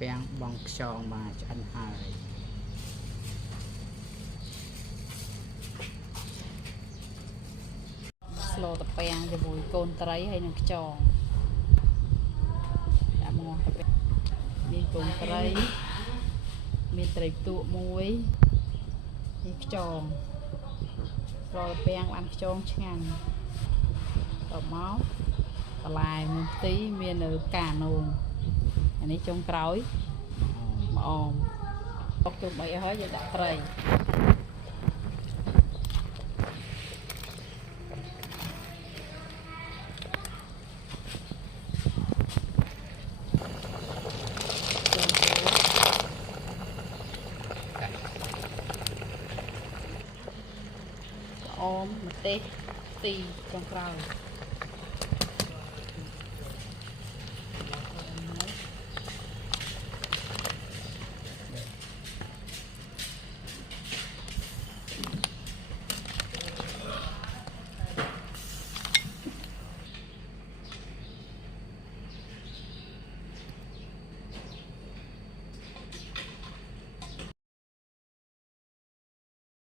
ពាំងបងខ្យងមកឆ្អិនហើយស្លតាពាំងជាមួយកូនត្រីហើយនឹងខ្យងដាក់មកតាពាំងមានកូនត្រីមានត្រីផ្ទក់មួយនេះខ្យងស្លតាពាំងបានខ្យងឆ្ងាញ់តមកបន្លែមានខ្ទិមាននៅកាណូងអានេះចុងក្រោយម្អមបុកជុំអីហើយយើងដាក់ត្រីអមម្ទេសទីចុងក្រោយ